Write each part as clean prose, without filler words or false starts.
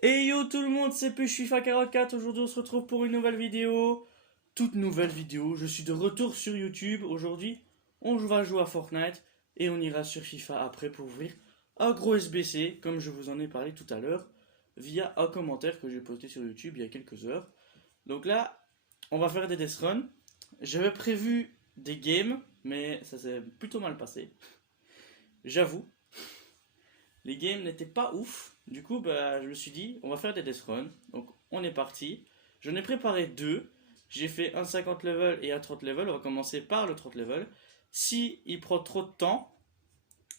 Et yo tout le monde, c'est Push FIFA 44. Aujourd'hui, on se retrouve pour une nouvelle vidéo. Toute nouvelle vidéo. Je suis de retour sur YouTube. Aujourd'hui, va jouer à Fortnite et on ira sur FIFA après pour ouvrir un gros SBC, comme je vous en ai parlé tout à l'heure, via un commentaire que j'ai posté sur YouTube il y a quelques heures. Donc là, on va faire des death runs. J'avais prévu des games, mais ça s'est plutôt mal passé. J'avoue. Les games n'étaient pas ouf. Du coup, bah, je me suis dit, on va faire des death runs. Donc, on est parti. J'en ai préparé deux. J'ai fait un 50 level et un 30 level. On va commencer par le 30 level. Si il prend trop de temps,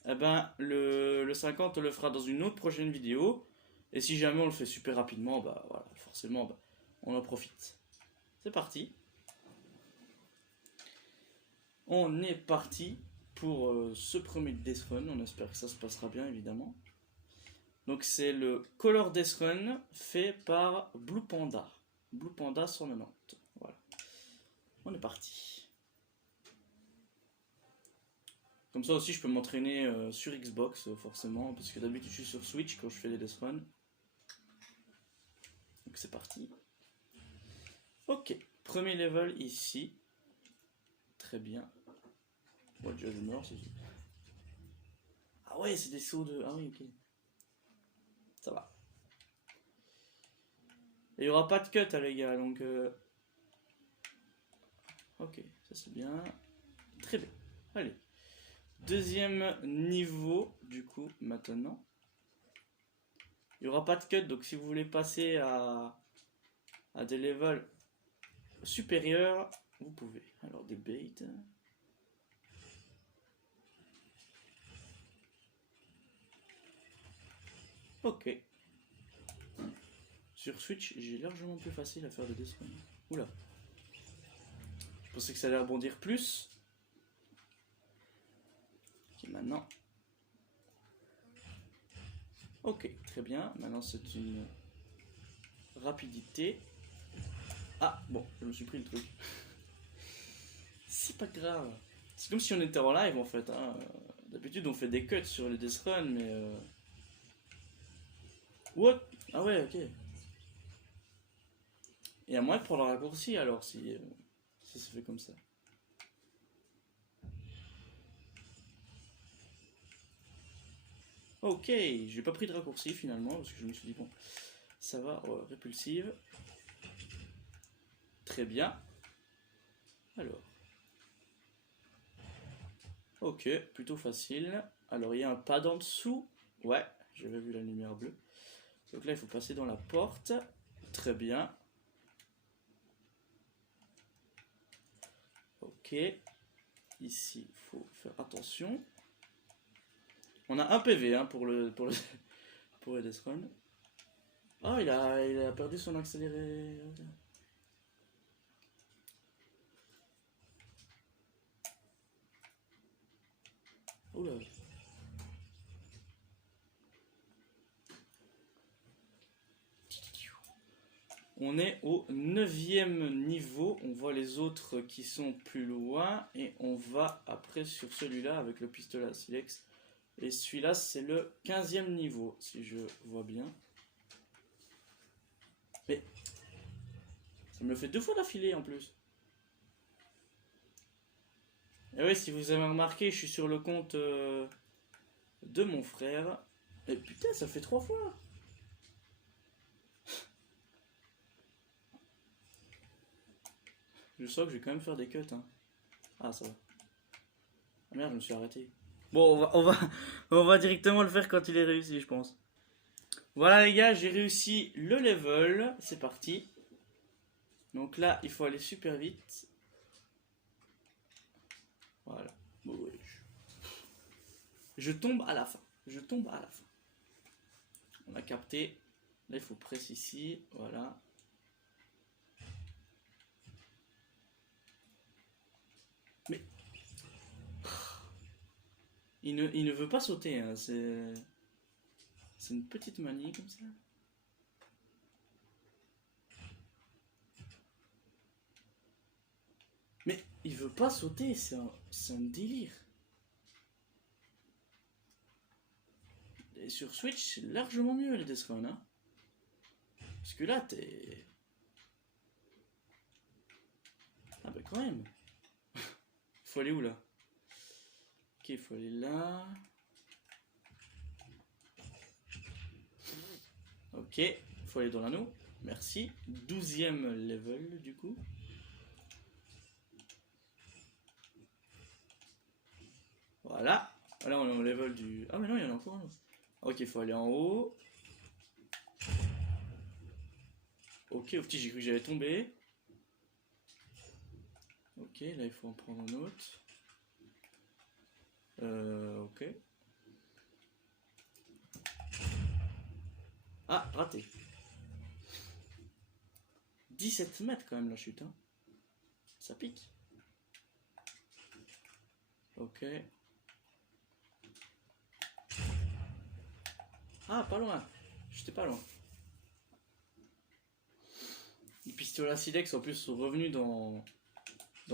eh ben, le 50, on le fera dans une autre prochaine vidéo. Et si jamais on le fait super rapidement, bah voilà, forcément, bah, on en profite. C'est parti. On est parti pour ce premier death run. On espère que ça se passera bien, évidemment. Donc c'est le Color Death Run fait par Blue Panda. Blue Panda 190. Voilà. On est parti. Comme ça aussi je peux m'entraîner sur Xbox forcément. Parce que d'habitude je suis sur Switch quand je fais les Death Run. Donc c'est parti. Ok. Premier level ici. Très bien. Bon déjà je meurs. Ah ouais c'est des sauts de... Ah oui ok. Ça va. Il n'y aura pas de cut les gars donc... Ok ça c'est bien. Très bien. Allez. Deuxième niveau, du coup, maintenant. Il n'y aura pas de cut, donc si vous voulez passer à des levels supérieurs, vous pouvez. Alors, des baits. Ok. Sur Switch, j'ai largement plus facile à faire des death runs. Oula. Je pensais que ça allait rebondir plus. Ok, maintenant. Ok, très bien. Maintenant, c'est une rapidité. Ah, bon, je me suis pris le truc. C'est pas grave. C'est comme si on était en live en fait. Hein. D'habitude, on fait des cuts sur les death runs, mais. What? Ah ouais, ok. Et à moins de prendre un raccourci alors si ça se fait comme ça. Ok, j'ai pas pris de raccourci finalement parce que je me suis dit bon, ça va, répulsive. Très bien. Alors. Ok, plutôt facile. Alors il y a un pad en dessous. Ouais, j'avais vu la lumière bleue. Donc là il faut passer dans la porte. Très bien. Ok. Ici, il faut faire attention. On a un PV hein, pour le Death Run. Oh, il a perdu son accéléré. Oula. On est au 9e niveau, on voit les autres qui sont plus loin et on va après sur celui-là avec le pistolet à silex. Et celui-là c'est le 15e niveau si je vois bien. Mais ça me le fait deux fois d'affilée en plus. Et oui, si vous avez remarqué, je suis sur le compte de mon frère. Et putain, ça fait trois fois. Je sens que je vais quand même faire des cuts. Hein. Ah, ça va. Ah merde, je me suis arrêté. Bon, on va directement le faire quand il est réussi, je pense. Voilà les gars, j'ai réussi le level. C'est parti. Donc là, il faut aller super vite. Voilà. Bon, ouais. Je tombe à la fin. Je tombe à la fin. On a capté. Là, il faut presser ici. Voilà. Mais il ne veut pas sauter. Hein. C'est une petite manie comme ça. Mais il veut pas sauter. C'est un délire. Et sur Switch, c'est largement mieux les Death Run. Hein. Parce que là, t'es... Ah bah quand même. Faut aller où là? Ok, il faut aller là. Ok, faut aller dans l'anneau. Merci. 12e level du coup. Voilà. Là on est au level du... Ah mais non, il y en a encore un autre. Ok, il faut aller en haut. Ok, au petit, j'ai cru que j'allais tomber. Ok, là il faut en prendre un autre. Ok. Ah, raté. 17 mètres quand même la chute, hein. Ça pique. Ok. Ah, pas loin. J'étais pas loin. Les pistolets Silex en plus sont revenus dans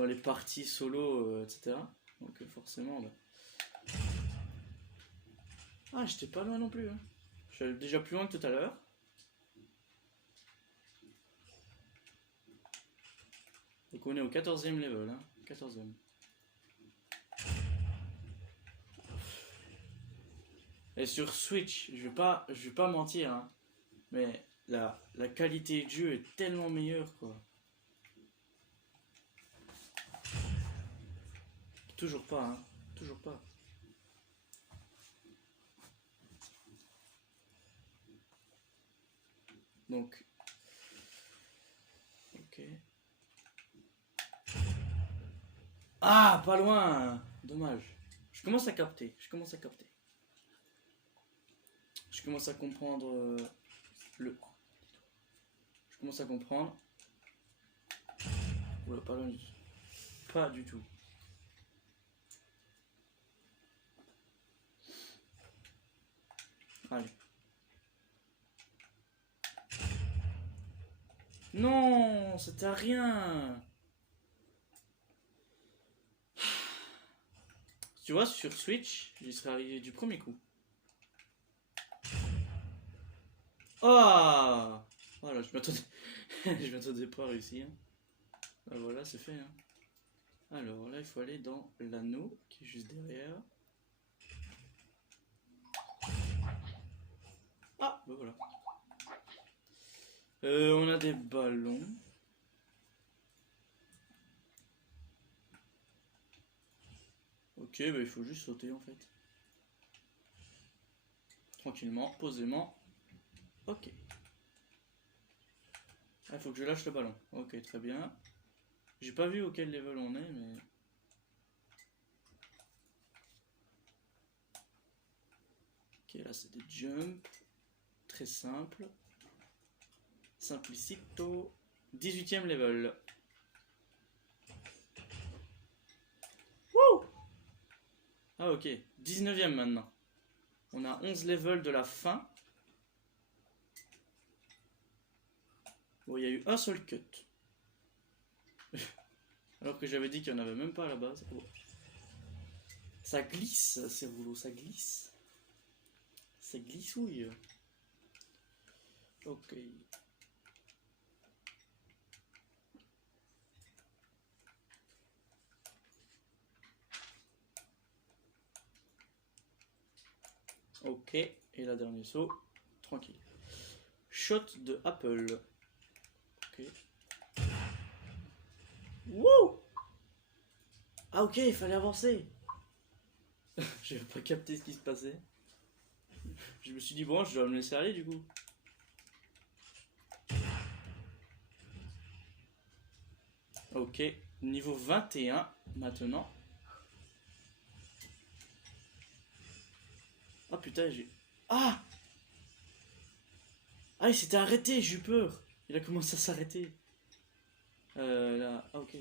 les parties solo, etc. Donc forcément... Bah... Ah, j'étais pas loin non plus. Hein. Je suis allé déjà plus loin que tout à l'heure. Donc on est au 14e level. Hein. 14e. Et sur Switch, je vais pas mentir, hein, mais la qualité de jeu est tellement meilleure, quoi. Toujours pas, hein. Toujours pas. Donc... Ok. Ah, pas loin. Dommage. Je commence à capter. Je commence à capter. Je commence à comprendre le... Je commence à comprendre. Oula, pas loin du tout. Pas du tout. Allez. Non, c'était à rien. Tu vois, sur Switch, j'y serais arrivé du premier coup. Ah, voilà, je m'attendais... je m'attendais pas à réussir. Ah, voilà, c'est fait. Hein. Alors là, il faut aller dans l'anneau qui est juste derrière. Ah, bah voilà. On a des ballons. Ok, bah il faut juste sauter en fait. Tranquillement, posément. Ok. Ah, il faut que je lâche le ballon. Ok, très bien. J'ai pas vu auquel level on est, mais... Ok, là c'est des jumps. Très simple. Simplicito. 18e level. Wouh! Ah ok, 19e maintenant. On a 11 levels de la fin. Bon, il y a eu un seul cut. Alors que j'avais dit qu'il n'y en avait même pas à la base. Oh. Ça glisse, ces rouleaux, ça glisse. Ça glissouille. Ok. Ok. Et la dernière saut. Tranquille. Shot de Apple. Ok. Wouh! Ah ok, il fallait avancer. J'avais pas capté ce qui se passait. Je me suis dit, bon, je dois me laisser aller du coup. Ok, niveau 21 maintenant. Ah putain, j'ai... Ah! Ah, il s'était arrêté, j'ai eu peur. Il a commencé à s'arrêter. Là... Ah ok.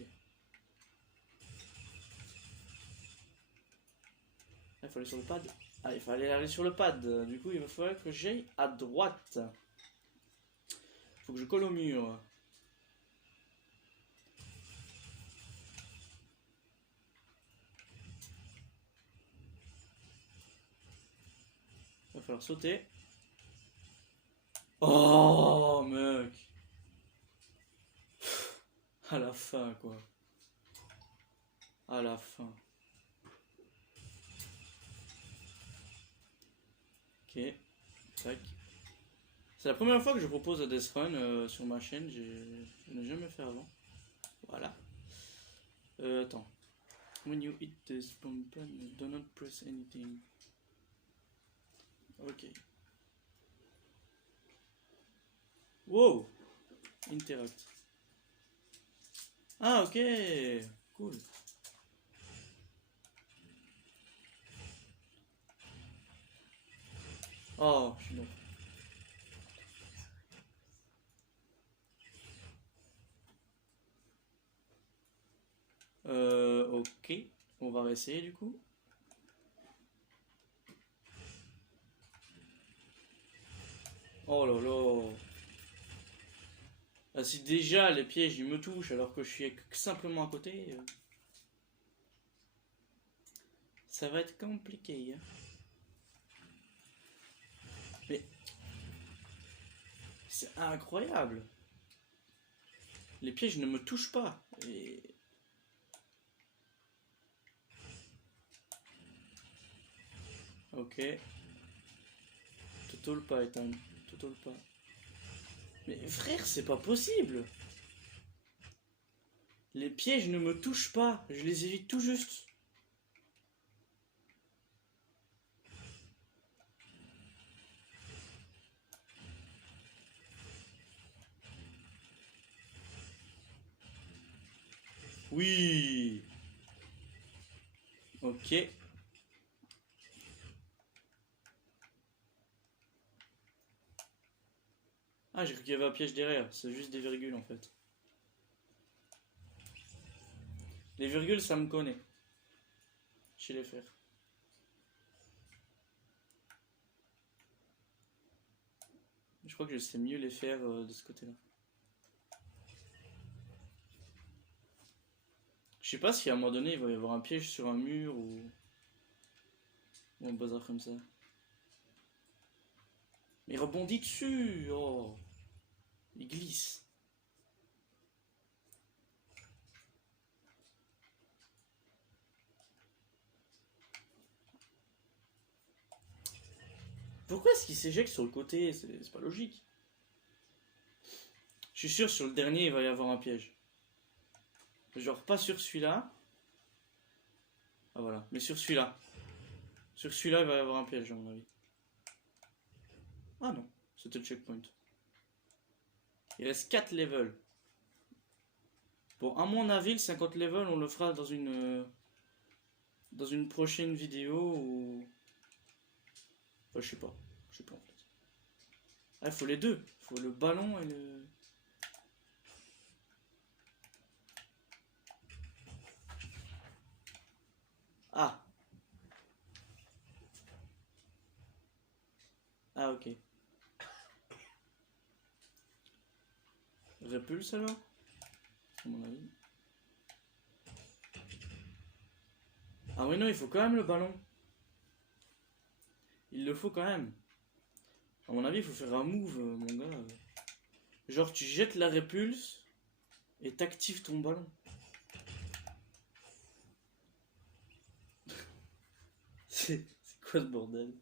Il faut aller sur le pad. Ah, il fallait aller sur le pad. Du coup, il va falloir que j'aille à droite. Faut que je colle au mur. Il va falloir sauter. Oh, mais... À la fin, quoi. À la fin. Ok. Tac. C'est la première fois que je propose un Death Run sur ma chaîne. Je n'ai jamais fait avant. Voilà. Attends. When you hit the spawn button, do not press anything. Ok. Wow. Interact. Ah, ok. Cool. Oh, je suis mort. Ok. On va réessayer du coup. Oh là là. Ah, si déjà les pièges ils me touchent alors que je suis simplement à côté, ça va être compliqué. Hein. Mais c'est incroyable. Les pièges ne me touchent pas. Et... Ok. Total pas, Ethan. Total pas. Mais frère, c'est pas possible. Les pièges ne me touchent pas. Je les évite tout juste. Oui. Ok. Ah, j'ai cru qu'il y avait un piège derrière. C'est juste des virgules en fait. Les virgules, ça me connaît. Je sais les faire. Je crois que je sais mieux les faire de ce côté-là. Je sais pas si à un moment donné il va y avoir un piège sur un mur ou un bazar comme ça. Mais il rebondit dessus. Oh. Il glisse. Pourquoi est-ce qu'il s'éjecte sur le côté? C'est pas logique. Je suis sûr sur le dernier il va y avoir un piège. Genre pas sur celui-là. Ah voilà. Mais sur celui-là. Sur celui-là il va y avoir un piège à mon avis. Ah non. C'était le checkpoint. Il reste 4 levels. Bon, à mon avis, le 50 level, on le fera dans une prochaine vidéo ou... Enfin, je sais pas. Je sais pas en fait. Ah, il faut les deux. Il faut le ballon et le... Ah. Ah, ok. Répulse alors? À mon avis. Ah oui, non, il faut quand même le ballon. Il le faut quand même. À mon avis, il faut faire un move, mon gars. Genre, tu jettes la répulse et t'actives ton ballon. C'est quoi ce bordel?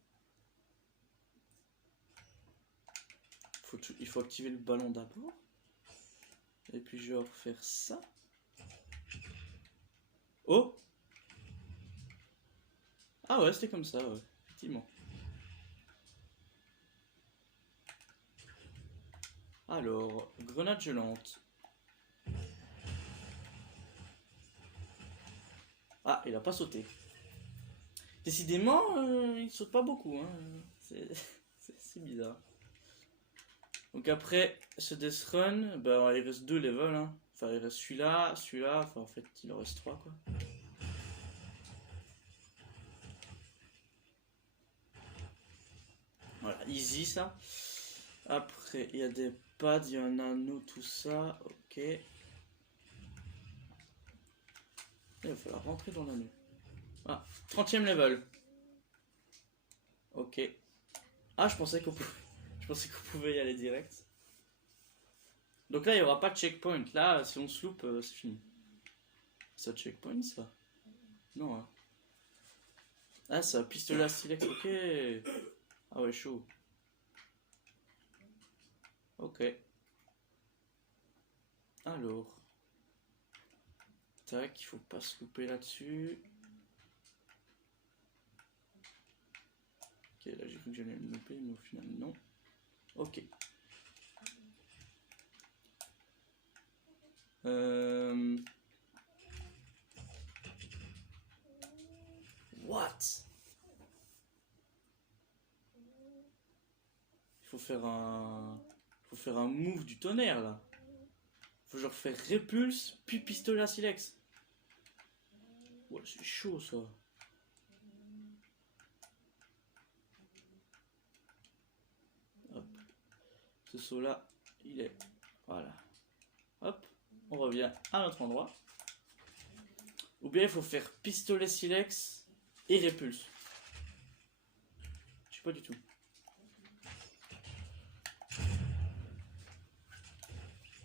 Il faut activer le ballon d'abord. Et puis genre faire ça. Oh! Ah ouais, c'était comme ça, ouais. Effectivement. Alors, grenade gelante. Ah, il a pas sauté. Décidément, il saute pas beaucoup. Hein. C'est bizarre. Donc après ce Death Run, bah, il reste 2 levels. Hein. Enfin, il reste celui-là, celui-là. Enfin, en fait, il en reste 3 quoi. Voilà, easy ça. Après, il y a des pads, il y a un anneau, tout ça. Ok. Il va falloir rentrer dans l'anneau. Ah, 30e level. Ok. Ah, je pensais qu'on pouvait y aller direct. Donc là, il n'y aura pas de checkpoint. Là, si on se loupe, c'est fini. Ça checkpoint, ça? Non, hein. Ah, ça pistolet à stylex, ok. Ah ouais, chaud. Ok. Alors. Tac, il faut pas se louper là-dessus. Ok, là j'ai cru que j'allais me louper, mais au final non. Ok. What? Il faut faire un... faut faire un move du tonnerre, là. Faut genre faire répulse, puis pistolet à silex. Ouais, c'est chaud, ça. Hop. Ce saut-là, il est... Voilà. Hop. On revient à notre endroit. Ou bien il faut faire pistolet silex et répulse. Je sais pas du tout.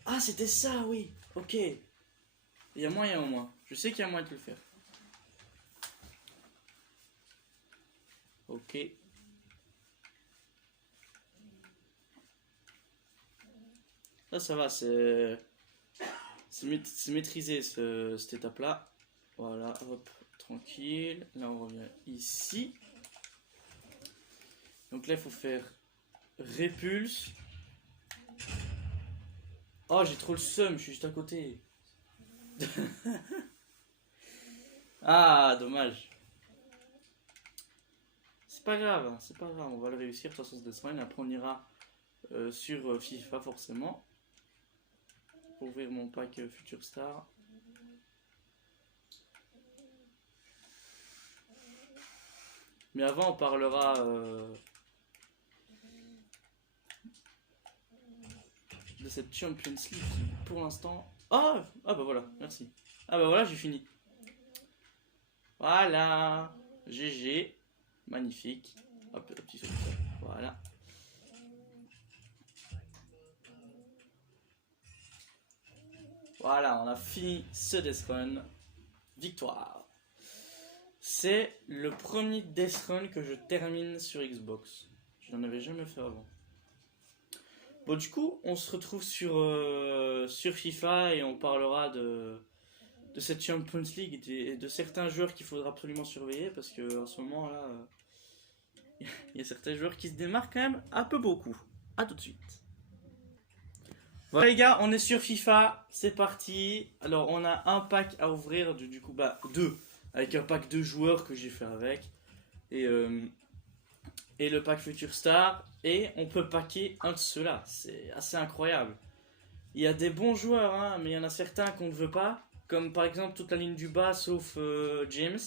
Ah, c'était ça, oui. Ok. Il y a moyen au moins. Je sais qu'il y a moyen de le faire. Ok. Là, ça va, c'est maîtrisé cette étape-là. Voilà, hop, tranquille. Là, on revient ici. Donc là, il faut faire répulse. Oh, j'ai trop le seum, je suis juste à côté. Ah, dommage. C'est pas grave, hein, c'est pas grave, on va le réussir de toute façon ce Death Run. Après, on ira sur FIFA forcément. Pour ouvrir mon pack Future Star. Mais avant, on parlera de cette Champions League qui, pour l'instant... Ah bah voilà, merci. Ah bah voilà, j'ai fini. Voilà. GG. Magnifique. Hop, un petit saut. Voilà. Voilà, on a fini ce Death Run. Victoire. C'est le premier Death Run que je termine sur Xbox. Je n'en avais jamais fait avant. Bon, du coup, on se retrouve sur FIFA et on parlera de cette Champions League et de certains joueurs qu'il faudra absolument surveiller parce qu'en ce moment là, il y a certains joueurs qui se démarquent quand même un peu beaucoup. A tout de suite. Voilà les gars, on est sur FIFA, c'est parti. Alors on a un pack à ouvrir, du coup bah deux, avec un pack de joueurs que j'ai fait avec. Et le pack Future Star. Et on peut packer un de ceux-là, c'est assez incroyable. Il y a des bons joueurs, hein, mais il y en a certains qu'on ne veut pas. Comme par exemple toute la ligne du bas sauf James.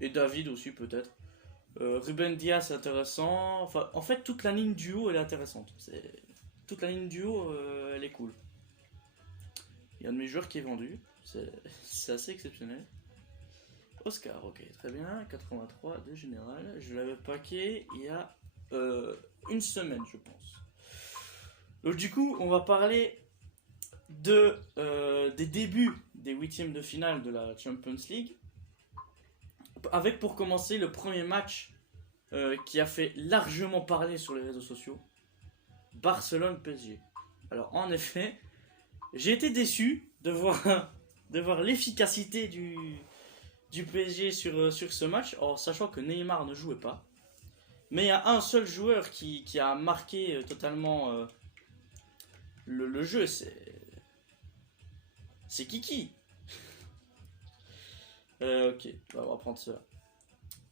Et David aussi peut-être. Ruben Diaz c'est intéressant. Enfin, en fait toute la ligne du haut elle est intéressante. Toute la ligne du haut elle est cool. Il y a un de mes joueurs qui est vendu. C'est assez exceptionnel. Oscar, ok, très bien. 83 de général. Je l'avais packé il y a une semaine je pense. Donc du coup on va parler des débuts des huitièmes de finale de la Champions League. Avec pour commencer le premier match qui a fait largement parler sur les réseaux sociaux. Barcelone-PSG. Alors en effet, j'ai été déçu de voir l'efficacité du PSG sur ce match, en sachant que Neymar ne jouait pas. Mais il y a un seul joueur qui a marqué totalement le jeu, c'est Kiki. Ok, on va prendre ça.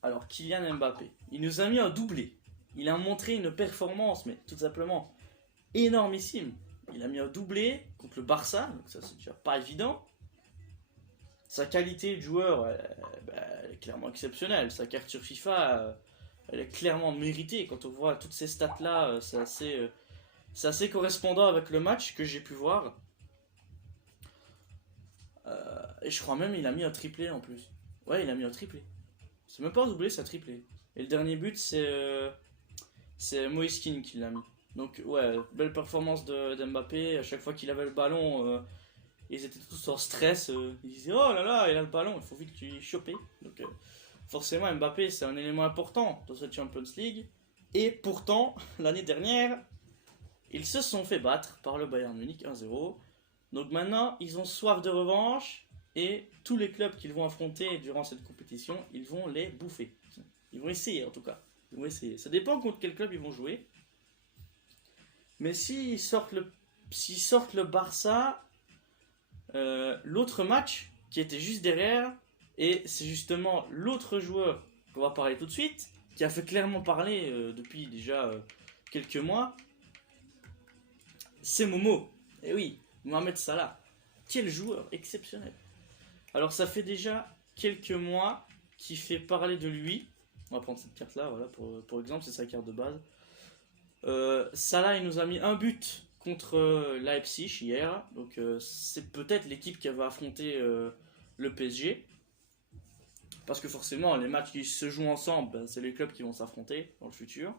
Alors, Kylian Mbappé, il nous a mis un doublé. Il a montré une performance, mais tout simplement énormissime. Il a mis un doublé contre le Barça, donc ça c'est déjà pas évident. Sa qualité de joueur, elle est clairement exceptionnelle. Sa carte sur FIFA, elle est clairement méritée. Quand on voit toutes ces stats là, c'est assez correspondant avec le match que j'ai pu voir. Et je crois même il a mis un triplé en plus. Ouais, il a mis un triplé. C'est même pas un doublé, c'est un triplé. Et le dernier but, c'est Moïse Kean qui l'a mis. Donc ouais, belle performance de Mbappé. À chaque fois qu'il avait le ballon, ils étaient tous en stress. Ils disaient oh là là, il a le ballon, il faut vite qu'il choper. Donc forcément Mbappé c'est un élément important dans cette Champions League. Et pourtant, l'année dernière, ils se sont fait battre par le Bayern Munich 1-0. Donc maintenant, ils ont soif de revanche et tous les clubs qu'ils vont affronter durant cette compétition, ils vont les bouffer. Ils vont essayer en tout cas. Ils vont essayer. Ça dépend contre quel club ils vont jouer. Mais s'ils sortent le Barça, l'autre match qui était juste derrière, et c'est justement l'autre joueur qu'on va parler tout de suite, qui a fait clairement parler depuis déjà quelques mois, c'est Momo. Et oui, Mohamed Salah. Quel joueur exceptionnel. Alors ça fait déjà quelques mois qu'il fait parler de lui. On va prendre cette carte là, voilà, pour exemple, c'est sa carte de base. Salah, il nous a mis un but contre Leipzig hier. Donc c'est peut-être l'équipe qui va affronter le PSG. Parce que forcément, les matchs qui se jouent ensemble, ben, c'est les clubs qui vont s'affronter dans le futur.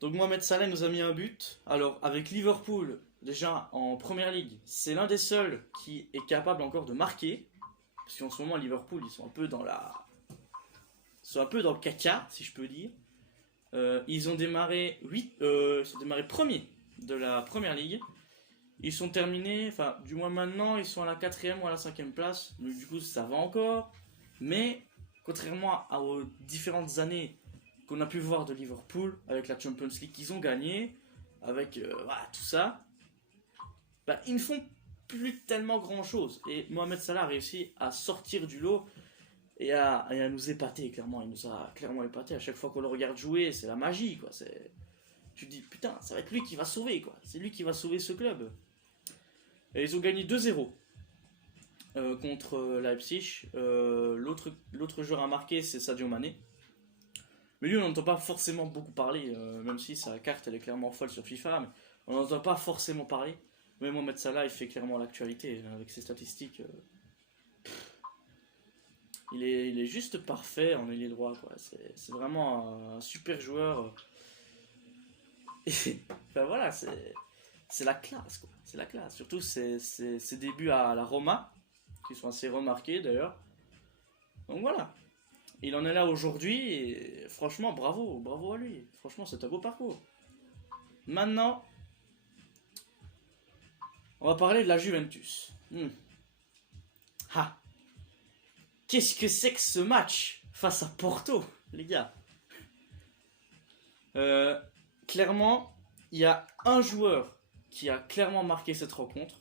Donc Mohamed Salah nous a mis un but. Alors avec Liverpool, déjà en Première Ligue, c'est l'un des seuls qui est capable encore de marquer. Parce qu'en ce moment, Liverpool, ils sont un peu dans le caca, si je peux dire. Ils ont démarré premiers de la Première Ligue. Ils sont terminés, enfin du moins maintenant, ils sont à la 4e ou à la 5e place. Donc du coup, ça va encore. Mais contrairement aux différentes années qu'on a pu voir de Liverpool, avec la Champions League qu'ils ont gagné, avec voilà, tout ça, bah, ils ne font plus tellement grand chose. Et Mohamed Salah a réussi à sortir du lot et à nous épater, clairement. Il nous a clairement épaté. À chaque fois qu'on le regarde jouer, c'est la magie, quoi. Tu te dis, putain, ça va être lui qui va sauver, quoi. C'est lui qui va sauver ce club. Et ils ont gagné 2-0 contre Leipzig. L'autre joueur à marquer, c'est Sadio Mané. Mais lui, on n'entend pas forcément beaucoup parler, même si sa carte, elle est clairement folle sur FIFA, mais on n'entend pas forcément parler. Mais Mohamed Salah, il fait clairement l'actualité, avec ses statistiques. Il est juste parfait en ailier droit, quoi. C'est vraiment un super joueur. Et, enfin voilà, c'est la classe, quoi. C'est la classe. Surtout ses débuts à la Roma, qui sont assez remarqués d'ailleurs. Donc voilà. Il en est là aujourd'hui et franchement, bravo à lui. Franchement, c'est un beau parcours. Maintenant, on va parler de la Juventus. Ah, qu'est-ce que c'est que ce match face à Porto, les gars. Clairement, il y a un joueur qui a clairement marqué cette rencontre.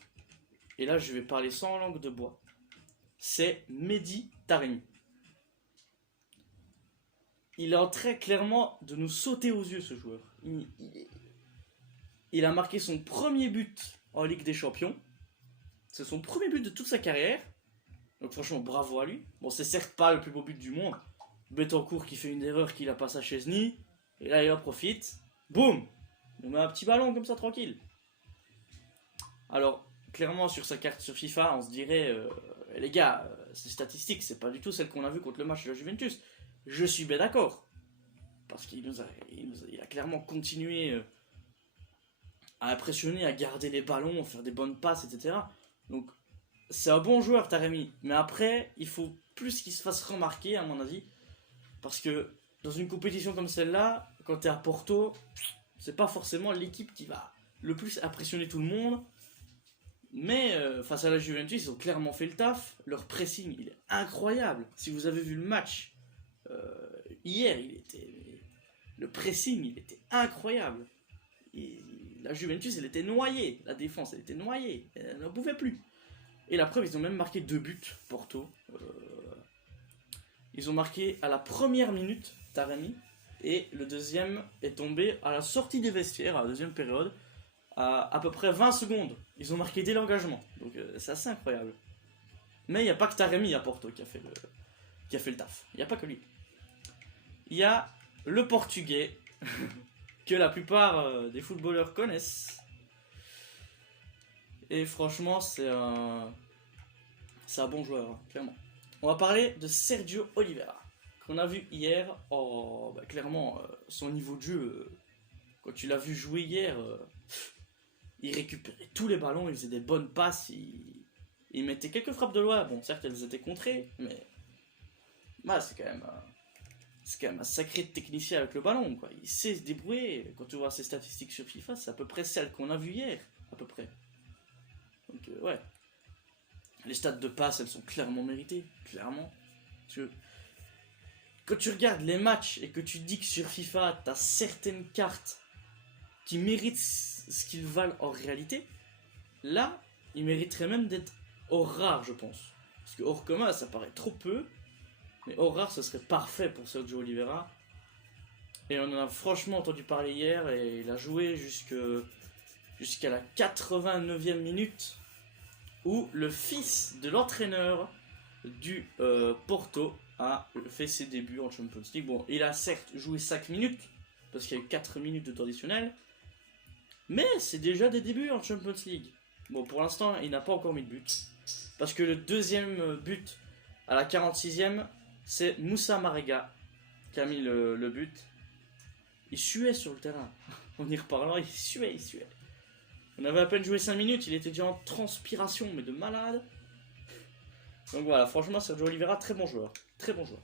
Et là, je vais parler sans langue de bois. C'est Mehdi Taremi. Il est en train clairement de nous sauter aux yeux, ce joueur. Il a marqué son premier but en Ligue des Champions. C'est son premier but de toute sa carrière. Donc franchement, bravo à lui. Bon, c'est certes pas le plus beau but du monde. Betancourt qui fait une erreur qu'il a pas à Chesney. Et là, il en profite. Boum! Il met un petit ballon comme ça, tranquille. Alors, clairement, sur sa carte sur FIFA, on se dirait... les gars, ces statistiques, c'est pas du tout celles qu'on a vues contre le match de la Juventus. Je suis bien d'accord. Parce qu'il il a clairement continué à impressionner, à garder les ballons, à faire des bonnes passes, etc. Donc, c'est un bon joueur, Taremi. Mais après, il faut plus qu'il se fasse remarquer, à mon avis. Parce que dans une compétition comme celle-là, quand tu es à Porto, c'est pas forcément l'équipe qui va le plus impressionner tout le monde. Mais face à la Juventus, ils ont clairement fait le taf. Leur pressing, il est incroyable. Si vous avez vu le match hier, le pressing, il était incroyable. Et la Juventus, elle était noyée. La défense, elle était noyée. Elle n'en pouvait plus. Et la preuve, ils ont même marqué 2 buts, Porto. Ils ont marqué à la première minute, Taremi. Et le deuxième est tombé à la sortie des vestiaires, à la deuxième période. À peu près 20 secondes. Ils ont marqué dès l'engagement. Donc c'est assez incroyable. Mais il n'y a pas que Taremi à Porto qui a fait le taf. Il n'y a pas que lui. Il y a le Portugais que la plupart des footballeurs connaissent. Et franchement, c'est un bon joueur, hein, clairement. On va parler de Sergio Oliveira, qu'on a vu hier. Clairement, son niveau de jeu Quand tu l'as vu jouer hier, il récupérait tous les ballons, il faisait des bonnes passes, il mettait quelques frappes de loin. Bon, certes, elles étaient contrées, mais bah, c'est quand même un sacré technicien avec le ballon, quoi. Il sait se débrouiller. Quand tu vois ses statistiques sur FIFA, c'est à peu près celles qu'on a vues hier, à peu près. Donc, ouais. Les stats de passe, elles sont clairement méritées, clairement. Quand tu regardes les matchs et que tu dis que sur FIFA, t'as certaines cartes qui méritent ce qu'ils valent en réalité, là, ils mériteraient même d'être hors rare, je pense. Parce que hors commun, ça paraît trop peu. Mais hors rare, ce serait parfait pour Sergio Oliveira. Et on en a franchement entendu parler hier. Et il a joué jusqu'à la 89e minute. Où le fils de l'entraîneur du Porto a fait ses débuts en Champions League. Bon, il a certes joué 5 minutes. Parce qu'il y a eu 4 minutes de temps additionnel. Mais c'est déjà des débuts en Champions League. Bon, pour l'instant, il n'a pas encore mis de but. Parce que le deuxième but à la 46e, c'est Moussa Marega qui a mis le but. Il suait sur le terrain. En y reparlant, il suait. On avait à peine joué 5 minutes, il était déjà en transpiration, mais de malade. Donc voilà, franchement, Sergio Oliveira, très bon joueur. Très bon joueur.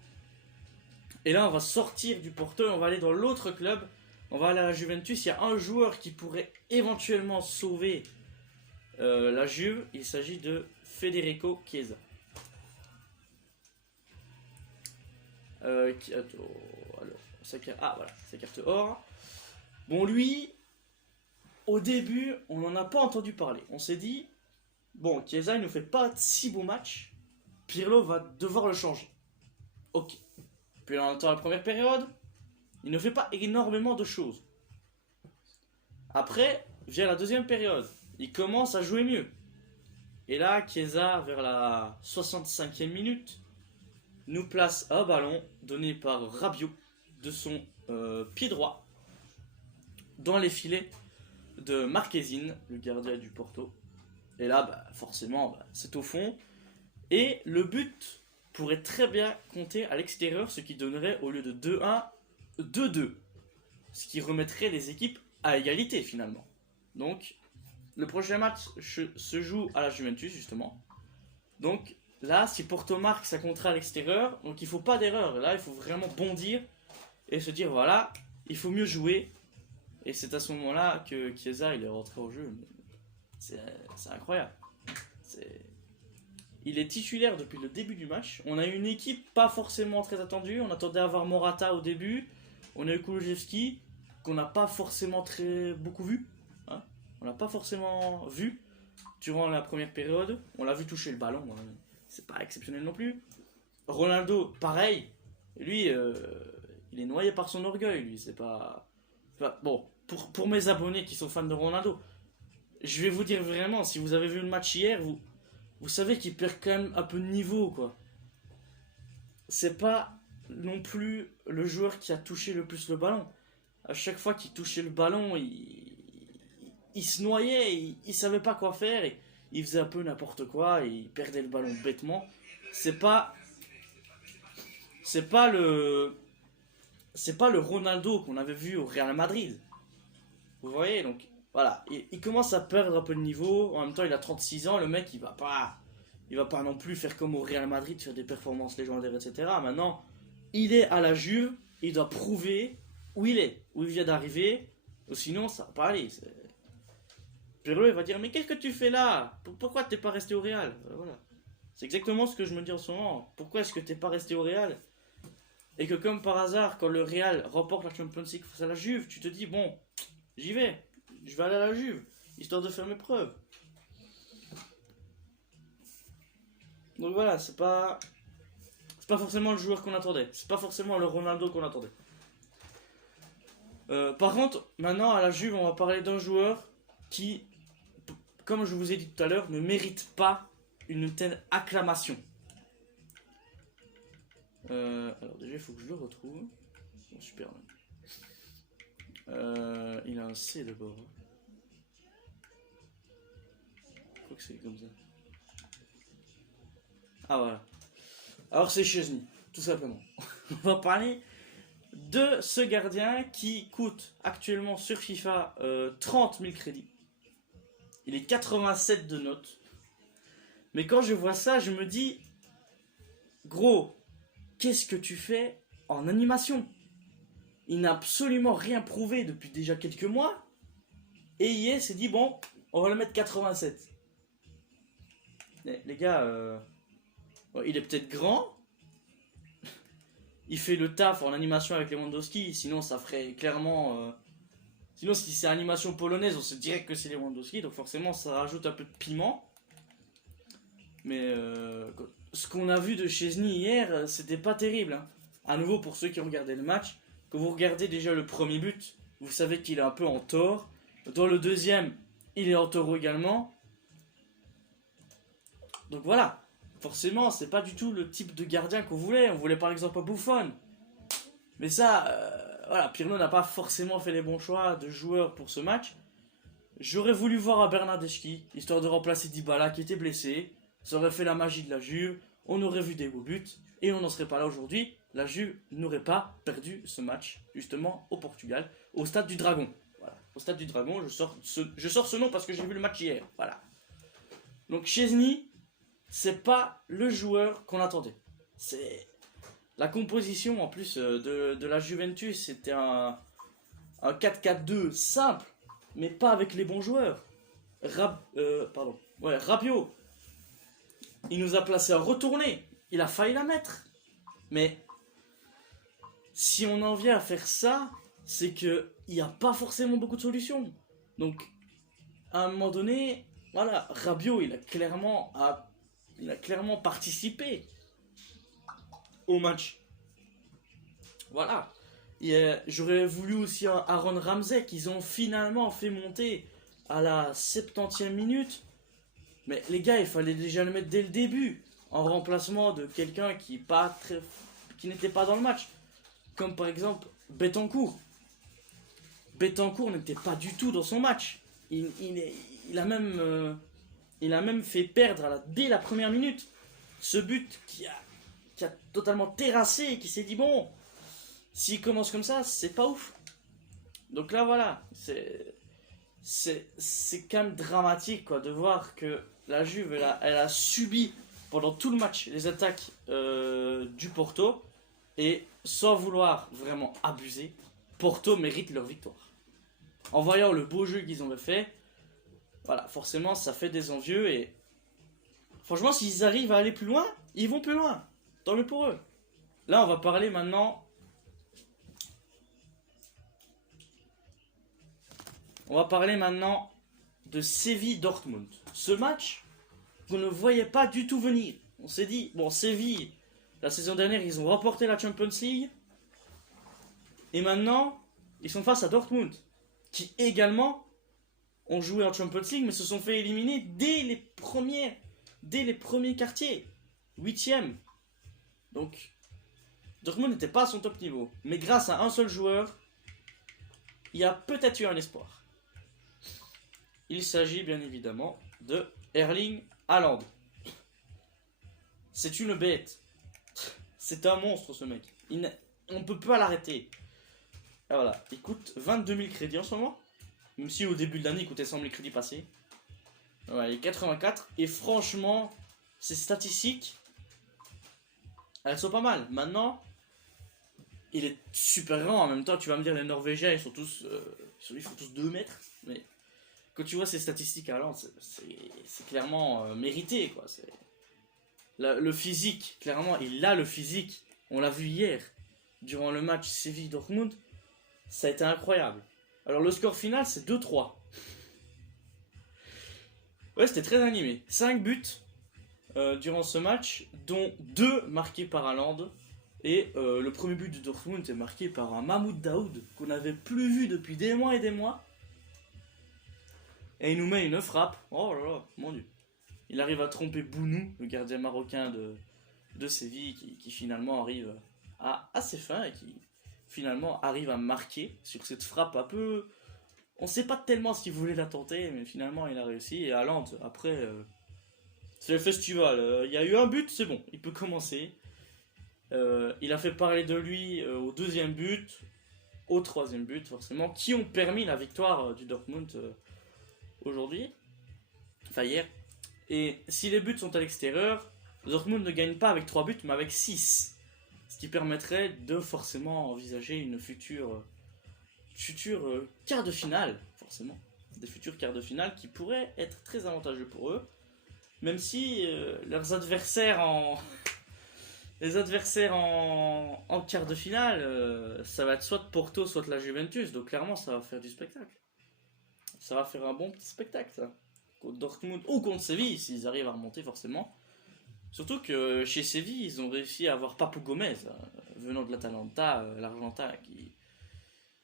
Et là, on va sortir du Porto et on va aller dans l'autre club. On va aller à la Juventus. Il y a un joueur qui pourrait éventuellement sauver la Juve. Il s'agit de Federico Chiesa. Voilà, sa carte or. Bon, lui, au début, on n'en a pas entendu parler. On s'est dit, bon, Chiesa, il ne fait pas si beaux matchs. Pirlo va devoir le changer. Ok. Puis on entend la première période, il ne fait pas énormément de choses. Après, vient la deuxième période, il commence à jouer mieux. Et là, Chiesa, vers la 65e minute, nous place un ballon donné par Rabiot de son pied droit dans les filets de Marquezine, le gardien du Porto. Et là, bah, forcément, c'est au fond. Et le but pourrait très bien compter à l'extérieur, ce qui donnerait au lieu de 2-1, 2-2. Ce qui remettrait les équipes à égalité finalement. Donc, le prochain match se joue à la Juventus justement. Donc là, si Porto marque, ça comptera à l'extérieur. Donc il ne faut pas d'erreur. Là, il faut vraiment bondir et se dire voilà, il faut mieux jouer. Et c'est à ce moment-là que Chiesa il est rentré au jeu. C'est incroyable. Il est titulaire depuis le début du match. On a une équipe pas forcément très attendue. On attendait avoir Morata au début. On a eu Kulusevski, qu'on n'a pas forcément beaucoup vu. Hein, on l'a pas forcément vu durant la première période. On l'a vu toucher le ballon. Hein. C'est pas exceptionnel non plus. Ronaldo, pareil. Lui, il est noyé par son orgueil. Lui, c'est pas... Enfin, bon, pour mes abonnés qui sont fans de Ronaldo, je vais vous dire vraiment, si vous avez vu le match hier, vous savez qu'il perd quand même un peu de niveau, quoi. C'est pas non plus le joueur qui a touché le plus le ballon. À chaque fois qu'il touchait le ballon, il se noyait, il savait pas quoi faire, et il faisait un peu n'importe quoi, et il perdait le ballon bêtement. C'est pas le Ronaldo qu'on avait vu au Real Madrid. Vous voyez, donc voilà, il commence à perdre un peu de niveau. En même temps, il a 36 ans, le mec, il va pas non plus faire comme au Real Madrid, faire des performances légendaires, etc. Maintenant, il est à la Juve, il doit prouver où il est, où il vient d'arriver, ou sinon ça va pas aller. Pirlo, il va dire, mais qu'est-ce que tu fais là? Pourquoi t'es pas resté au Real? Voilà. C'est exactement ce que je me dis en ce moment. Pourquoi est-ce que t'es pas resté au Real? Et que comme par hasard, quand le Real remporte la Champions League face à la Juve, tu te dis, bon, j'y vais, je vais aller à la Juve, histoire de faire mes preuves. Donc voilà, c'est pas forcément le joueur qu'on attendait. C'est pas forcément le Ronaldo qu'on attendait. Par contre, maintenant à la Juve, on va parler d'un joueur qui, comme je vous ai dit tout à l'heure, ne mérite pas une telle acclamation. Alors déjà, il faut que je le retrouve. Bon, super. Il a un C d'abord. Je crois que c'est comme ça. Ah voilà. Alors c'est Chesney, tout simplement. On va parler de ce gardien qui coûte actuellement sur FIFA 30 000 crédits. Il est 87 de notes. Mais quand je vois ça, je me dis, gros, qu'est-ce que tu fais en animation? Il n'a absolument rien prouvé depuis déjà quelques mois. Et EA s'est dit, bon, on va le mettre 87. Les gars, il est peut-être grand. Il fait le taf en animation avec Lewandowski. Sinon, ça ferait clairement... Sinon, si c'est animation polonaise, on se dirait que c'est Lewandowski. Donc forcément, ça rajoute un peu de piment. Mais ce qu'on a vu de Szczesny hier, c'était pas terrible. Hein. À nouveau, pour ceux qui ont regardé le match, quand vous regardez déjà le premier but, vous savez qu'il est un peu en tort. Dans le deuxième, il est en tort également. Donc voilà, forcément, c'est pas du tout le type de gardien qu'on voulait. On voulait par exemple un Buffon. Mais ça, voilà, Pirlo n'a pas forcément fait les bons choix de joueurs pour ce match. J'aurais voulu voir un Bernardeschi, histoire de remplacer Dybala qui était blessé. Ça aurait fait la magie de la Juve. On aurait vu des beaux buts. Et on n'en serait pas là aujourd'hui. La Juve n'aurait pas perdu ce match, justement, au Portugal, au Stade du Dragon. Voilà. Au Stade du Dragon, je sors ce nom parce que j'ai vu le match hier. Voilà. Donc Szczesny, c'est pas le joueur qu'on attendait. C'est la composition en plus de la Juventus, c'était un 4-4-2 simple, mais pas avec les bons joueurs. Rabiot, il nous a placé un retourné. Il a failli la mettre. Mais si on en vient à faire ça, c'est que il n'y a pas forcément beaucoup de solutions. Donc, à un moment donné, voilà, Rabiot, il a clairement participé au match. Voilà. J'aurais voulu aussi un Aaron Ramsey qu'ils ont finalement fait monter à la 70e minute. Mais les gars, il fallait déjà le mettre dès le début en remplacement de quelqu'un qui n'était pas dans le match. Comme par exemple Betancourt. Betancourt n'était pas du tout dans son match. Il a même fait perdre dès la première minute ce but qui a totalement terrassé et qui s'est dit bon, s'il commence comme ça, c'est pas ouf. Donc là voilà, c'est quand même dramatique quoi, de voir que la Juve elle a subi pendant tout le match les attaques du Porto et sans vouloir vraiment abuser, Porto mérite leur victoire. En voyant le beau jeu qu'ils ont fait, voilà, forcément ça fait des envieux et franchement s'ils arrivent à aller plus loin, ils vont plus loin. Tant mieux pour eux. Là on va parler maintenant. On va parler maintenant de Séville-Dortmund. Ce match qu'on ne voyait pas du tout venir. On s'est dit, bon, Séville, la saison dernière, ils ont remporté la Champions League. Et maintenant, ils sont face à Dortmund, qui également ont joué en Champions League, mais se sont fait éliminer dès les premiers quartiers. 8e. Donc, Dortmund n'était pas à son top niveau. Mais grâce à un seul joueur, il y a peut-être eu un espoir. Il s'agit bien évidemment de Erling Haaland. C'est une bête. C'est un monstre ce mec. On ne peut pas l'arrêter. Et voilà, il coûte 22 000 crédits en ce moment. Même si au début de l'année il coûtait 100 000 crédits passés. Voilà, il est 84. Et franchement, ces statistiques, elles sont pas mal. Maintenant, il est super grand. En même temps, tu vas me dire, les Norvégiens, ils font tous 2 mètres. Mais quand tu vois ces statistiques à Haaland, c'est clairement mérité, quoi. Le physique, clairement, il a le physique. On l'a vu hier, durant le match Séville-Dortmund. Ça a été incroyable. Alors, le score final, c'est 2-3. Ouais, c'était très animé. 5 buts durant ce match, dont 2 marqués par Haaland. Et le premier but de Dortmund est marqué par un Mahmoud Daoud qu'on n'avait plus vu depuis des mois et des mois. Et il nous met une frappe. Oh là là, mon Dieu. Il arrive à tromper Bounou, le gardien marocain de Séville, qui finalement arrive à ses fins et qui finalement arrive à marquer sur cette frappe un peu... On ne sait pas tellement ce qu'il voulait la tenter, mais finalement il a réussi. Et Haaland, après, c'est le festival. Il y a eu un but, c'est bon, il peut commencer. Il a fait parler de lui au deuxième but, au troisième but forcément, qui ont permis la victoire du Dortmund aujourd'hui, enfin hier. Et si les buts sont à l'extérieur, Dortmund ne gagne pas avec 3 buts, mais avec 6. Ce qui permettrait de forcément envisager une future quart de finale, forcément. Des futurs quarts de finale qui pourraient être très avantageux pour eux. Même si leurs adversaires les adversaires en quart de finale, ça va être soit Porto, soit la Juventus. Donc clairement, ça va faire du spectacle. Ça va faire un bon petit spectacle, ça. Contre Dortmund ou contre Séville, s'ils arrivent à remonter forcément. Surtout que chez Séville, ils ont réussi à avoir Papu Gomez, venant de l'Atalanta, l'Argentin,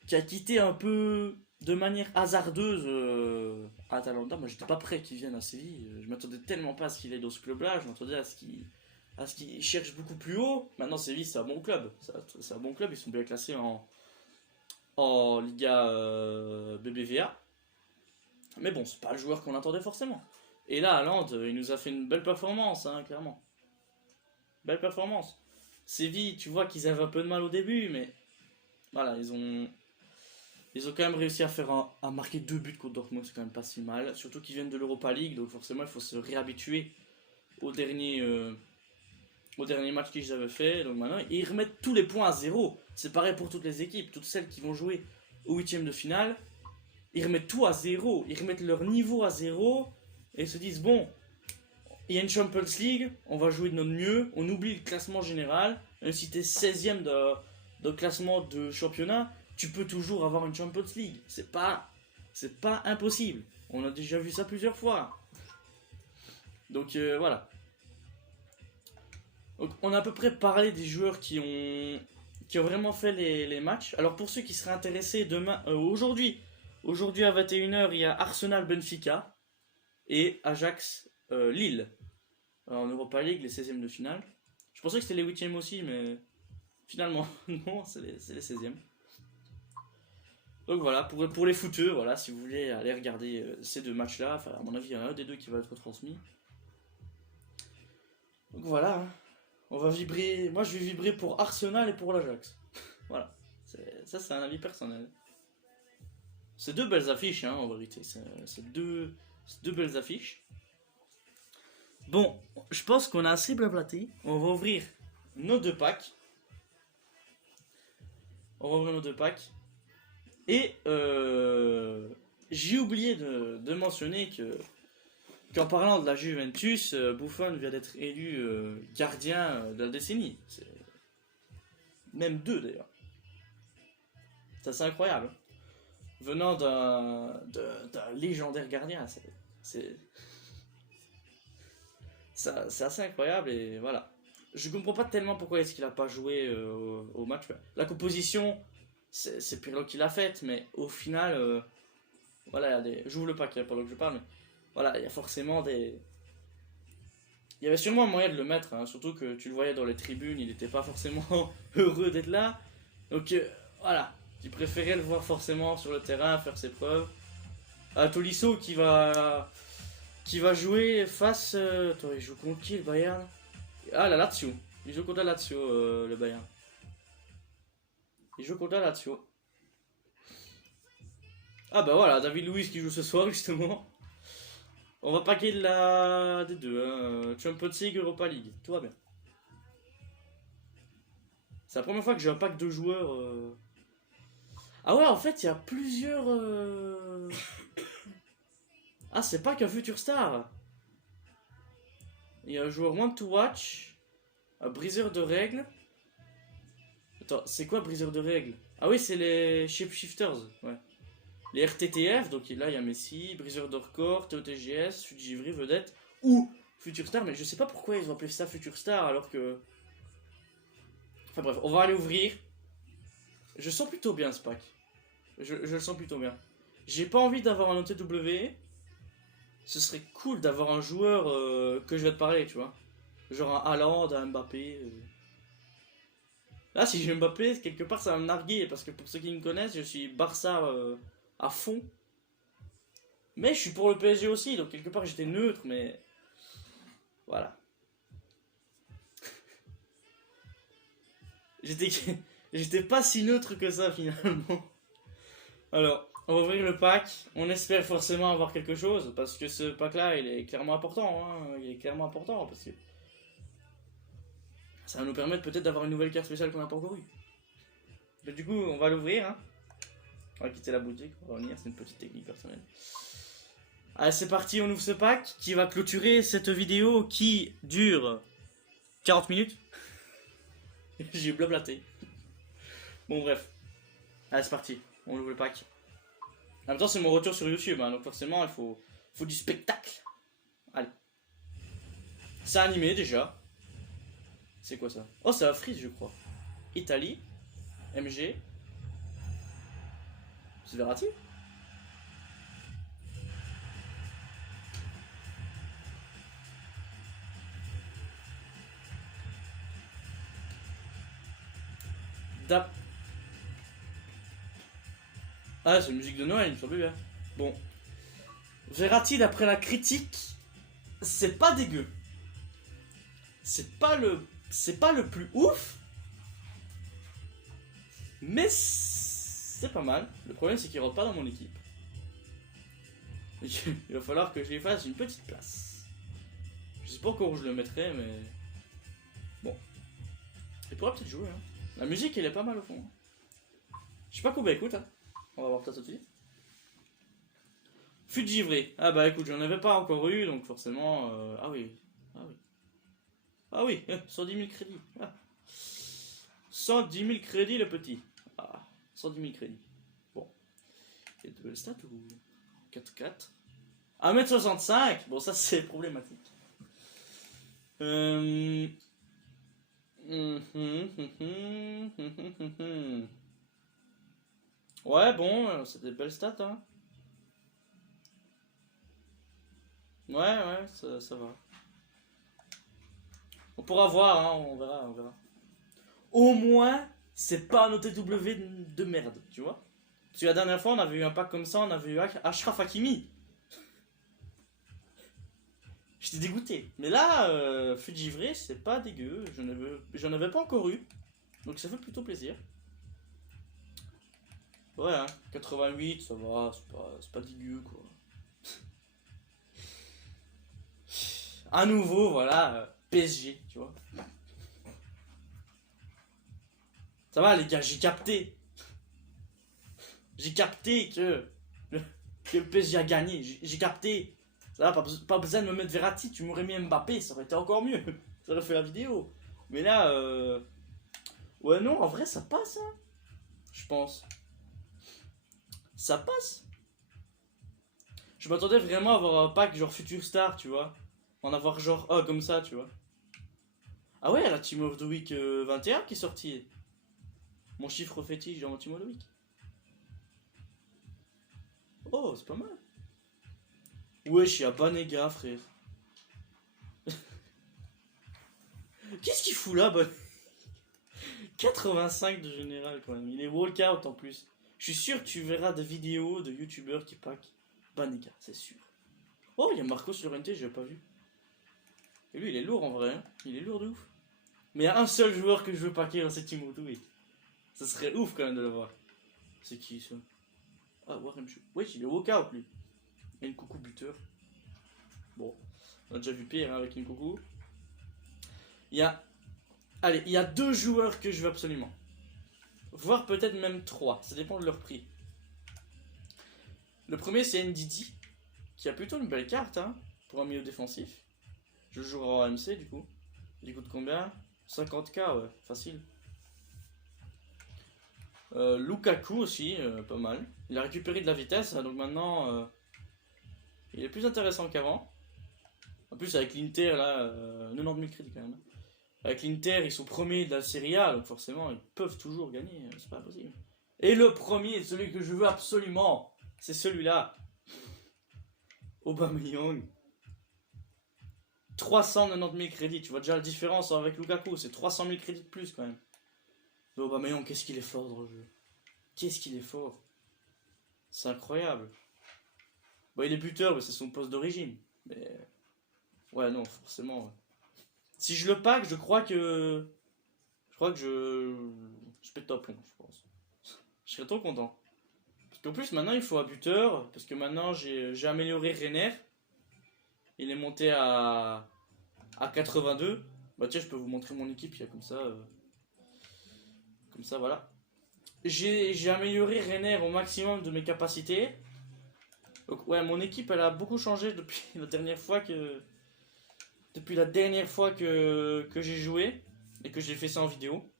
qui a quitté un peu de manière hasardeuse Atalanta. Moi, j'étais pas prêt qu'il vienne à Séville. Je m'attendais tellement pas à ce qu'il aille dans ce club-là. Je m'attendais à ce qu'il cherche beaucoup plus haut. Maintenant, Séville, c'est un bon club. C'est un bon club. Ils sont bien classés en Liga BBVA. Mais bon, c'est pas le joueur qu'on attendait forcément. Et là, Haaland, il nous a fait une belle performance, hein, clairement. Belle performance. Séville, tu vois qu'ils avaient un peu de mal au début, mais voilà, ils ont quand même réussi à marquer 2 buts contre Dortmund, c'est quand même pas si mal. Surtout qu'ils viennent de l'Europa League, donc forcément il faut se réhabituer au dernier match qu'ils avaient fait. Donc maintenant, ils remettent tous les points à zéro. C'est pareil pour toutes les équipes, toutes celles qui vont jouer au huitième de finale. Ils remettent tout à zéro, ils remettent leur niveau à zéro et se disent bon, il y a une Champions League, on va jouer de notre mieux, on oublie le classement général. Même si tu es 16ème de classement de championnat, tu peux toujours avoir une Champions League. C'est pas impossible. On a déjà vu ça plusieurs fois. Donc voilà. Donc, on a à peu près parlé des joueurs qui ont vraiment fait les matchs. Alors pour ceux qui seraient intéressés, aujourd'hui à 21h, il y a Arsenal Benfica et Ajax Lille. En Europa League, les 16e de finale. Je pensais que c'était les 8e aussi, mais finalement, non, c'est les 16e. Donc voilà, pour les footeux, voilà, si vous voulez aller regarder ces deux matchs-là, enfin, à mon avis, il y en a un des deux qui va être transmis. Donc voilà, hein. On va vibrer. Moi, je vais vibrer pour Arsenal et pour l'Ajax. Voilà, ça, c'est un avis personnel. C'est deux belles affiches, hein, en vérité. C'est deux belles affiches. Bon, je pense qu'on a assez blablaté. On va ouvrir nos deux packs. Et j'ai oublié de mentionner qu'en parlant de la Juventus, Buffon vient d'être élu gardien de la décennie. Même deux d'ailleurs. Ça, c'est incroyable. Venant d'un légendaire gardien, c'est assez incroyable et voilà. Je comprends pas tellement pourquoi est-ce qu'il a pas joué au match. La composition, c'est Pirlo qui l'a faite, mais au final, voilà, j'ouvre le pack, il n'y a pas que je parle, mais voilà, il y a forcément des... Il y avait sûrement un moyen de le mettre, hein, surtout que tu le voyais dans les tribunes, il n'était pas forcément heureux d'être là. Donc voilà, tu préférais le voir forcément sur le terrain, faire ses preuves. Tolisso qui va jouer face... attends, il joue contre qui le Bayern? Ah, la Lazio. Il joue contre la Lazio, le Bayern. Il joue contre la Lazio. Ah bah voilà, David Luiz qui joue ce soir justement. On va paquer des deux, hein. Champions League, Europa League, tout va bien. C'est la première fois que j'ai un pack de joueurs. Ah ouais, en fait, il y a plusieurs. Ah, c'est pas qu'un Future Star. Il y a un joueur Want to Watch, un briseur de règles. Attends, c'est quoi briseur de règles? Ah oui, c'est les Shapeshifters, ouais. Les RTTF, donc là il y a Messi, briseur de record, TOTGS, Fujivri, Vedette, ou Future Star, mais je sais pas pourquoi ils ont appelé ça Future Star alors que... Enfin bref, on va aller ouvrir. Je sens plutôt bien ce pack. Je le sens plutôt bien. J'ai pas envie d'avoir un OTW. Ce serait cool d'avoir un joueur que je vais te parler, tu vois. Genre un Haaland, un Mbappé. Là, si j'ai Mbappé, quelque part ça va me narguer. Parce que pour ceux qui me connaissent, je suis Barça à fond. Mais je suis pour le PSG aussi. Donc quelque part j'étais neutre, mais... Voilà. J'étais j'étais pas si neutre que ça finalement. Alors, on va ouvrir le pack. On espère forcément avoir quelque chose parce que ce pack-là, il est clairement important. Hein. Il est clairement important parce que ça va nous permettre peut-être d'avoir une nouvelle carte spéciale qu'on n'a pas encore eu. Mais du coup, on va l'ouvrir. Hein. On va quitter la boutique. On va revenir. C'est une petite technique personnelle. Allez, c'est parti. On ouvre ce pack qui va clôturer cette vidéo qui dure 40 minutes. J'ai blablaté. Bon, bref. Allez, c'est parti. On ouvre le pack. En même temps, c'est mon retour sur YouTube, hein, donc forcément, il faut du spectacle. Allez. C'est animé déjà. C'est quoi ça? Oh, c'est la Freeze, je crois. Italie. MG. C'est Verratti? Dap. Ah, c'est une musique de Noël, il me semble bien. Bon. Verratti, d'après la critique, c'est pas dégueu. C'est pas le plus ouf. Mais c'est pas mal. Le problème, c'est qu'il rentre pas dans mon équipe. Il va falloir que je lui fasse une petite place. Je sais pas encore où je le mettrai, mais... Bon. Il pourra peut-être jouer, hein. La musique, elle est pas mal au fond. Je sais pas combien écoute, hein. On va voir ça tout de suite. Fût de givré. Ah bah écoute, j'en avais pas encore eu, donc forcément... Ah oui. Ah oui. Ah oui, 110 000 crédits. Ah. 110 000 crédits, le petit. Ah, 110 000 crédits. Bon. Il y a de belles stats ou... 4-4. 1m65. Bon, ça c'est problématique. Ouais, bon, c'est des belles stats, hein. Ouais, ça va. On pourra voir, hein, on verra. Au moins, c'est pas un OTW de merde, tu vois. Parce que la dernière fois, on avait eu un pack comme ça, on avait eu Achraf Hakimi. J'étais dégoûté. Mais là, Fujivré, c'est pas dégueu. J'en avais pas encore eu. Donc ça fait plutôt plaisir. Ouais, hein, 88, ça va, c'est pas dégueu, quoi. À nouveau, voilà, PSG, tu vois. Ça va, les gars, j'ai capté. J'ai capté que le PSG a gagné. J'ai capté. Ça va, pas besoin de me mettre Verratti. Tu m'aurais mis Mbappé, ça aurait été encore mieux. Ça aurait fait la vidéo. Mais là, ouais, non, en vrai, ça passe, hein. Je pense. Ça passe. Je m'attendais vraiment à avoir un pack genre Future Star, tu vois. En avoir genre un comme ça, tu vois. Ah ouais, la Team of the Week 21 qui est sortie. Mon chiffre fétiche dans mon Team of the Week. Oh, c'est pas mal. Wesh, y'a Banega, frère. Qu'est-ce qu'il fout là, 85 de général, quand même. Il est walkout en plus. Je suis sûr que tu verras des vidéos de youtubeurs qui packent Banega, c'est sûr. Oh, il y a Marcos Llorente, j'ai pas vu. Et lui, il est lourd en vrai, hein. Il est lourd de ouf. Mais il y a un seul joueur que je veux packer dans cette Team of the Week. Ça serait ouf quand même de le voir. C'est qui ça? Ah, Warren Chu. Ouais, il est walkout lui. Et une coucou buteur. Bon, on a déjà vu pire hein, avec une coucou. Il y a... Allez, il y a 2 joueurs que je veux absolument. Voire peut-être même 3, ça dépend de leur prix. Le premier c'est Ndidi, qui a plutôt une belle carte hein, pour un milieu défensif. Je joue en AMC du coup. Il coûte combien? 50k, ouais, facile. Lukaku aussi, pas mal. Il a récupéré de la vitesse, donc maintenant il est plus intéressant qu'avant. En plus avec l'Inter là, 90 000 crédits quand même. Avec l'Inter, ils sont premiers de la Serie A, donc forcément, ils peuvent toujours gagner, c'est pas possible. Et le premier, celui que je veux absolument, c'est celui-là. Aubameyang. 390 000 crédits, tu vois déjà la différence avec Lukaku, c'est 300 000 crédits de plus quand même. Mais Aubameyang, qu'est-ce qu'il est fort dans le jeu. Qu'est-ce qu'il est fort. C'est incroyable. Bon, il est buteur, mais c'est son poste d'origine. Mais... Ouais, non, forcément... Ouais. Si je le pack, je crois crois que je pète top plomb, je pense. Je serais trop content. Parce qu'en plus, maintenant, il faut un buteur. Parce que maintenant, j'ai amélioré Reiner. Il est monté à 82. Bah tiens, je peux vous montrer mon équipe, il y a comme ça, voilà. J'ai amélioré Reiner au maximum de mes capacités. Donc ouais, mon équipe, elle a beaucoup changé depuis la dernière fois que... Depuis la dernière fois que j'ai joué. Et que j'ai fait ça en vidéo.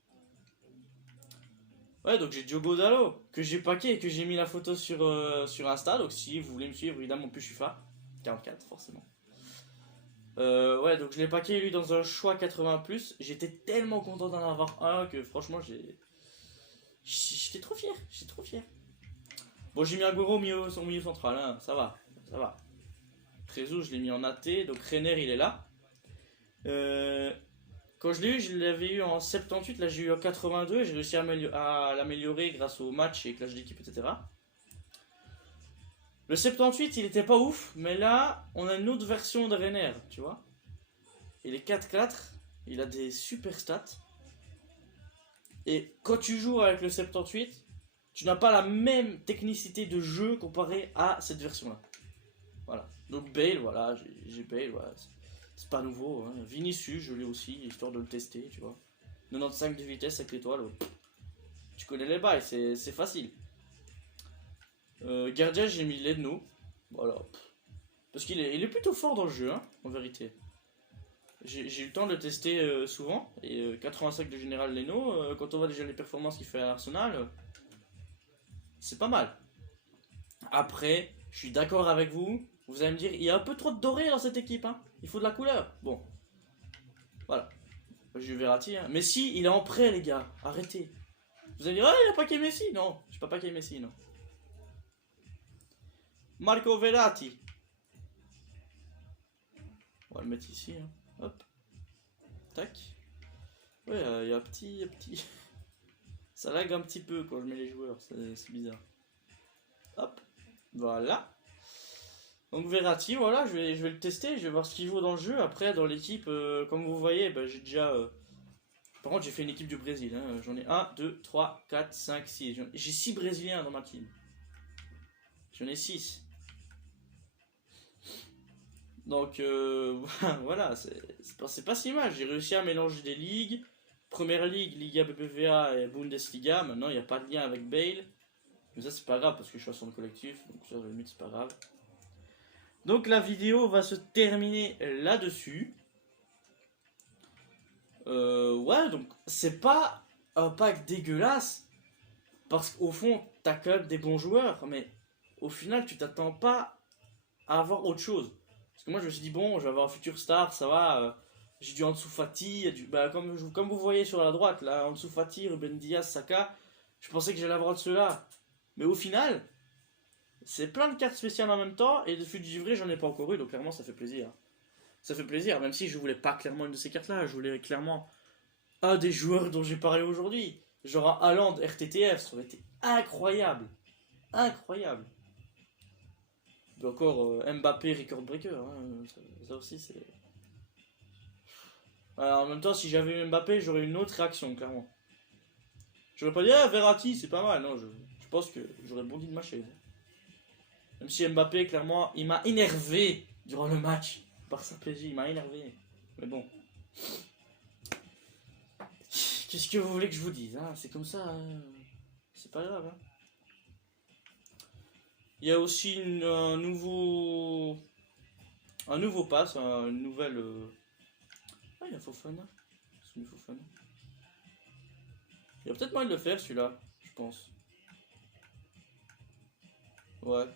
Ouais, donc j'ai Diogo Dallo, que j'ai packé et que j'ai mis la photo sur Insta. Donc si vous voulez me suivre, évidemment, plus Chufa. 44, forcément. Ouais, donc je l'ai packé lui dans un choix 80+. J'étais tellement content d'en avoir un que franchement, j'étais trop fier. J'étais trop fier. Bon, j'ai mis Agüero au milieu central, hein, ça va. Ça va. Trezeguet, je l'ai mis en AT. Donc Reiner, il est là. Quand je l'avais eu en 78, là j'ai eu en 82 et j'ai réussi à l'améliorer grâce au match et clash d'équipe, etc. Le 78, il était pas ouf, mais là, on a une autre version de Reiner, tu vois. Il est 4-4, il a des super stats. Et quand tu joues avec le 78, tu n'as pas la même technicité de jeu comparé à cette version-là. Voilà. Donc Bale, voilà, j'ai Bale, voilà. C'est pas nouveau, hein. Vinicius, je l'ai aussi, histoire de le tester, tu vois. 95 de vitesse avec l'étoile, tu connais les bails, c'est facile. Gardien, j'ai mis Ledno, voilà. Parce qu'il est plutôt fort dans le jeu, hein, en vérité. J'ai eu le temps de le tester souvent, et 85 de général Leno, quand on voit déjà les performances qu'il fait à Arsenal, c'est pas mal. Après, je suis d'accord avec vous, vous allez me dire, il y a un peu trop de doré dans cette équipe, hein. Il faut de la couleur. Bon. Voilà. J'ai eu Verratti. Hein. Messi, il est en prêt, les gars. Arrêtez. Vous allez dire, ah, il a packé Messi. Non, je pas packé Messi, non. Marco Verratti. On va le mettre ici. Hein. Hop. Tac. Ouais, il y a un petit... Ça lag un petit peu quand je mets les joueurs. C'est bizarre. Hop. Voilà. Donc Verratti, voilà, je vais le tester, je vais voir ce qu'il vaut dans le jeu. Après, dans l'équipe, comme vous voyez, bah, j'ai déjà... Par contre, j'ai fait une équipe du Brésil. Hein. J'en ai 1, 2, 3, 4, 5, 6. J'ai 6 Brésiliens dans ma team. J'en ai 6. Donc, voilà, c'est pas si mal. J'ai réussi à mélanger des ligues. Première ligue, Liga BBVA et Bundesliga. Maintenant, il n'y a pas de lien avec Bale. Mais ça, c'est pas grave parce que je suis à son collectif. Donc, ça, à la limite, c'est pas grave. Donc la vidéo va se terminer là-dessus. Ouais, donc c'est pas un pack dégueulasse. Parce qu'au fond, t'as quand même des bons joueurs. Mais au final, tu t'attends pas à avoir autre chose. Parce que moi, je me suis dit, bon, je vais avoir un futur star, ça va. J'ai du Ansu Fati, comme vous voyez sur la droite, là, Ansu Fati, Ruben Dias, Saka. Je pensais que j'allais avoir de ceux-là. Mais au final... C'est plein de cartes spéciales en même temps, et de fut du vrai, j'en ai pas encore eu, donc clairement ça fait plaisir. Ça fait plaisir, même si je voulais pas clairement une de ces cartes-là, je voulais clairement un des joueurs dont j'ai parlé aujourd'hui. Genre un Haaland RTTF, ça aurait été incroyable. Incroyable. Et encore Mbappé Record Breaker, hein, ça aussi c'est... Alors, en même temps, si j'avais eu Mbappé, j'aurais une autre réaction, clairement. J'aurais pas dit, ah, Verratti, c'est pas mal, non, je pense que j'aurais bondi de ma chaise. Même si Mbappé, clairement, il m'a énervé durant le match. Par sa PSG, il m'a énervé. Mais bon. Qu'est-ce que vous voulez que je vous dise, hein? C'est comme ça. Hein. C'est pas grave. Hein. Il y a aussi un nouveau pass, une nouvelle... Ah, il y a Fofana. C'est une Fofana. Il y a peut-être moyen de le faire, celui-là, je pense. Ouais.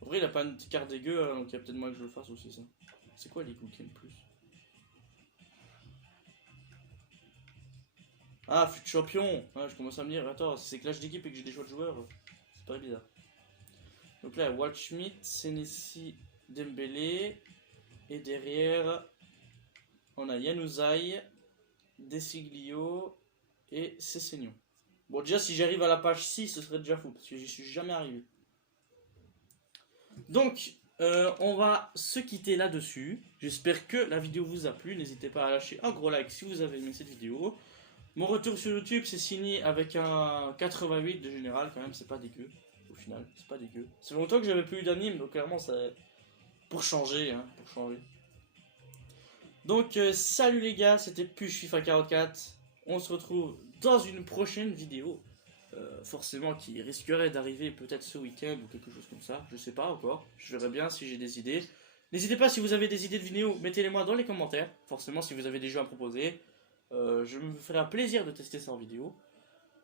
En vrai, il a pas une petite carte dégueu, hein, donc il y a peut-être moyen que je le fasse aussi, ça. C'est quoi les goûts qu'il y a le plus? Ah, fut champion! Ouais, je commence à me dire, attends, si c'est clash d'équipe et que j'ai des choix de joueurs, c'est pas bizarre. Donc là, Waldschmidt, Senesi, Dembélé. Et derrière, on a Januzaj, Desiglio et Sessegnon. Bon, déjà, si j'arrive à la page 6, ce serait déjà fou, parce que j'y suis jamais arrivé. Donc, on va se quitter là-dessus. J'espère que la vidéo vous a plu. N'hésitez pas à lâcher un gros like si vous avez aimé cette vidéo. Mon retour sur YouTube c'est signé avec un 88 de général quand même, c'est pas dégueu. Au final, c'est pas dégueu. C'est longtemps que j'avais plus eu d'anime, donc clairement ça... Pour changer, hein, pour changer. Donc salut les gars, c'était Push FIFA 44. On se retrouve dans une prochaine vidéo. Forcément qui risquerait d'arriver peut-être ce week-end ou quelque chose comme ça. Je sais pas encore. Je verrai bien si j'ai des idées. N'hésitez pas si vous avez des idées de vidéos, mettez-les moi dans les commentaires. Forcément si vous avez des jeux à proposer. Je me ferai un plaisir de tester ça en vidéo.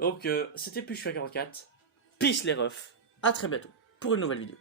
Donc c'était Push FIFA 44. Peace les refs. À très bientôt pour une nouvelle vidéo.